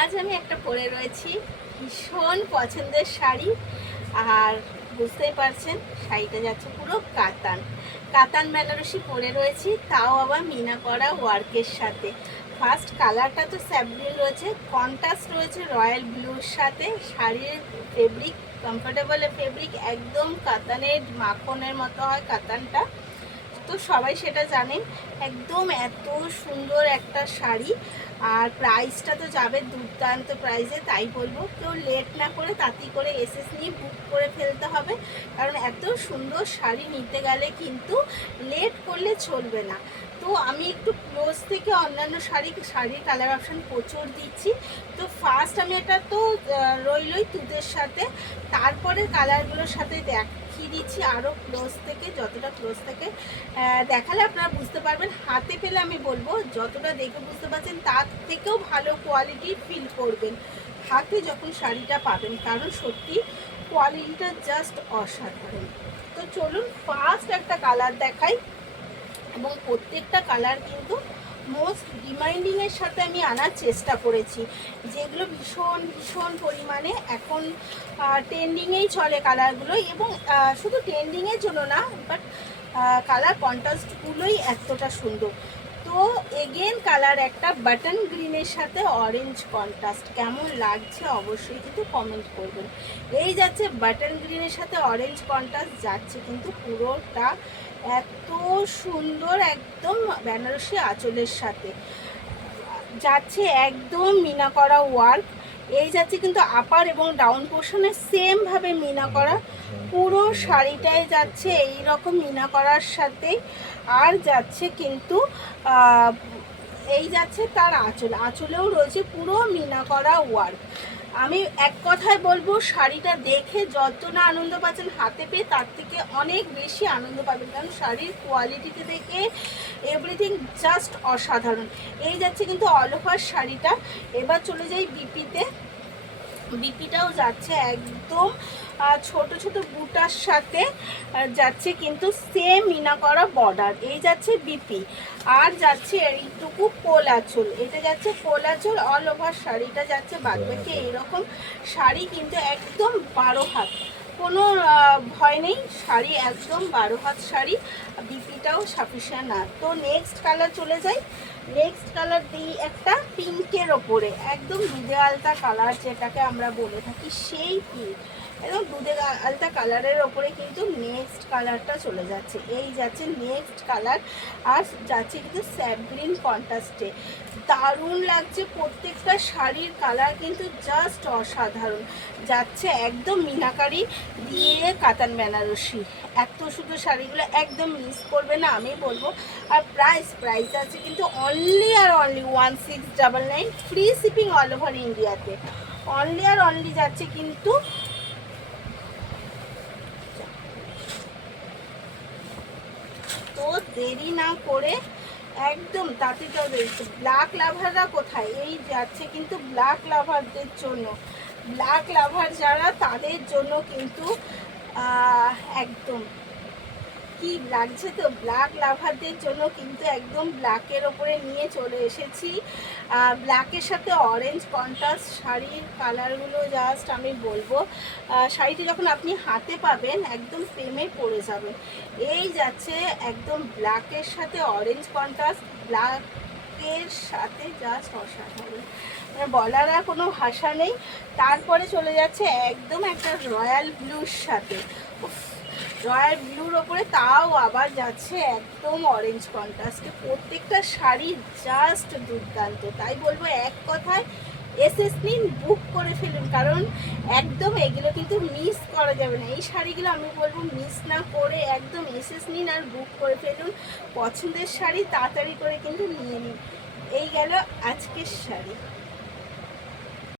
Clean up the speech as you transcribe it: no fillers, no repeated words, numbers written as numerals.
আজ আমি একটা পরে রয়েছি ভীষণ পছন্দের শাড়ি। আর বুঝতেই পারছেন শাড়িটা যাচ্ছে পুরো কাতান কাতান বেনারসি পরে রয়েছি, তাও আবার মিনা করা ওয়ার্কের সাথে। ফার্স্ট কালারটা তো স্যাবগ্রিন রয়েছে, কন্ট্রাস্ট রয়েছে রয়্যাল ব্লুর সাথে। শাড়ির ফেব্রিক কমফোর্টেবল ফেব্রিক, একদম কাতানের মাখনের মতো হয় কাতানটা, তো সবাই সেটা জানেন। একদম এত সুন্দর একটা শাড়ি, আর প্রাইসটা তো যাবে দুর্দান্ত প্রাইসে। তাই বলবো কেউ লেট না করে তাড়াতাড়ি করে এসএস নিয়ে বুক করে ফেলতে হবে, কারণ এত সুন্দর শাড়ি নিতে গেলে কিন্তু লেট করলে চলবে না। তো আমি একটু ক্লোজ থেকে অন্যান্য শাড়ির কালার অপশান প্রচুর দিচ্ছি। তো ফার্স্ট আমি এটা তো রইলই তুতের সাথে, তারপরে কালারগুলোর সাথে দেখিয়ে দিচ্ছি আরও ক্লোজ থেকে। যতটা ক্লোজ থেকে দেখালে আপনারা বুঝতে পারবেন, হাতে পেলে আমি বলবো যতটা দেখে বুঝতে পারছেন তার থেকেও ভালো কোয়ালিটি ফিল করবেন হাতে যখন শাড়িটা পাবেন, কারণ সত্যি কোয়ালিটিটা জাস্ট অসাধারণ। তো চলুন ফার্স্ট একটা কালার দেখাই, এবং প্রত্যেকটা কালার কিন্তু মোস্ট ডিমান্ডিংয়ের সাথে আমি আনার চেষ্টা করেছি, যেগুলো ভীষণ ভীষণ পরিমাণে এখন ট্রেন্ডিংয়েই চলে কালারগুলো। এবং শুধু ট্রেন্ডিংয়ের জন্য না, বাট কালার কন্ট্রাস্টগুলোই এতটা সুন্দর। তো এগেন কালার একটা বাটন গ্রিনের সাথে অরেঞ্জ কন্ট্রাস্ট, কেমন লাগছে অবশ্যই কিন্তু কমেন্ট করবেন। এই যাচ্ছে বাটন গ্রিনের সাথে অরেঞ্জ কন্ট্রাস্ট, যাচ্ছে কিন্তু পুরোটা এত সুন্দর, একদম বেনারসি আঁচলের সাথে যাচ্ছে, একদম মিনা করা ওয়ার্ক। এই যাচ্ছে কিন্তু আপার এবং ডাউন পোর্শনে সেম ভাবে মিনা করা, পুরো শাড়িটায় যাচ্ছে এই রকম মিনা করার সাথে। আর যাচ্ছে কিন্তু এই যাচ্ছে তার আঁচলেও রয়েছে পুরো মিনা করা ওয়ার্ক। আমি এক কথায় বলবো শাড়িটা দেখে যত না আনন্দ পাচ্ছেন হাতে পেয়ে তার থেকে অনেক বেশি আনন্দ পাবেন, কারণ শাড়ির কোয়ালিটিতে দেখে এভরিথিং জাস্ট অসাধারণ। এই যাচ্ছে কিন্তু অল ওভার শাড়িটা। এবার চলে যাই বিপিতে। বিপিটাও যাচ্ছে একদম ছোট ছোট বুটার সাথে, যাচ্ছে কিন্তু সেম মিনা করা বর্ডার। এই যাচ্ছে বিপি, আর যাচ্ছে এইটুকু কোল আঁচল, এটা যাচ্ছে কোল আঁচল। অল ওভার শাড়িটা যাচ্ছে বাদবাকি এইরকম শাড়ি, কিন্তু একদম 12 হাত, কোনো ভয় নেই, শাড়ি একদম 12 হাত শাড়ি। বিপিটাও সাফিসিয়েন্ট না। তো নেক্সট কালার চলে যাই। নেক্সট কালার দিই একটা পিঙ্কের ওপরে, একদম দুধে আলতা কালার যেটাকে আমরা বলে থাকি, সেই পিঙ্ক, একদম দুধে আলতা কালারের ওপরে কিন্তু নেক্সট কালারটা চলে যাচ্ছে। এই যাচ্ছে নেক্সট কালার, আর যাচ্ছে কিন্তু স্যাবগ্রিন কন্ট্রাস্টে। দারুণ লাগছে, প্রত্যেকটা শাড়ির কালার কিন্তু জাস্ট অসাধারণ। যাচ্ছে একদম মিনাকারি দিয়ে কাতান বেনারসি, এত শুধু শাড়িগুলো একদম মিস করবে না আমি বলবো। আর প্রাইস আছে কিন্তু অনলি আর only 1699, free shipping all over ইন্ডিয়াতে। অনলি আর অনলি যাচ্ছে কিন্তু, তো দেরি না করে একদম তাড়াতাড়ি। ব্ল্যাক লাভাররা কোথায়? এই যাচ্ছে কিন্তু ব্ল্যাক লাভারদের জন্য, ব্ল্যাক লাভার যারা তাদের জন্য কিন্তু একদম কি লাগছে। তো ব্ল্যাক লাভারদের জন্য কিন্তু একদম ব্ল্যাকের ওপরে নিয়ে চলে এসেছি। ব্ল্যাকের সাথে অরেঞ্জ কন্ট্রাস্ট শাড়ির কালারগুলো জাস্ট আমি বলবো, শাড়িটি যখন আপনি হাতে পাবেন একদম প্রেমে পড়ে যাবেন। এই যাচ্ছে একদম ব্ল্যাকের সাথে অরেঞ্জ কন্ট্রাস্ট, ব্ল্যাকের সাথে জাস্ট অসাধারণ, মানে বলার আর কোনো ভাষা নেই। তারপরে চলে যাচ্ছে একদম একটা রয়্যাল ব্লুর সাথে, রয়্যাল ব্লুর ওপরে তাও আবার যাচ্ছে একদম অরেঞ্জ কন্ট্রাস্টে। প্রত্যেকটা শাড়ি জাস্ট দুর্দান্ত। তাই বলবো এক কথায় এসএস নিন, বুক করে ফেলুন, কারণ একদম এগুলো কিন্তু মিস করা যাবে না। এই শাড়িগুলো আমি বলবো মিস না করে একদম এসএস নিন আর বুক করে ফেলুন। পছন্দের শাড়ি তাড়াতাড়ি করে কিন্তু নিয়ে নিন। এই গেল আজকের শাড়ি।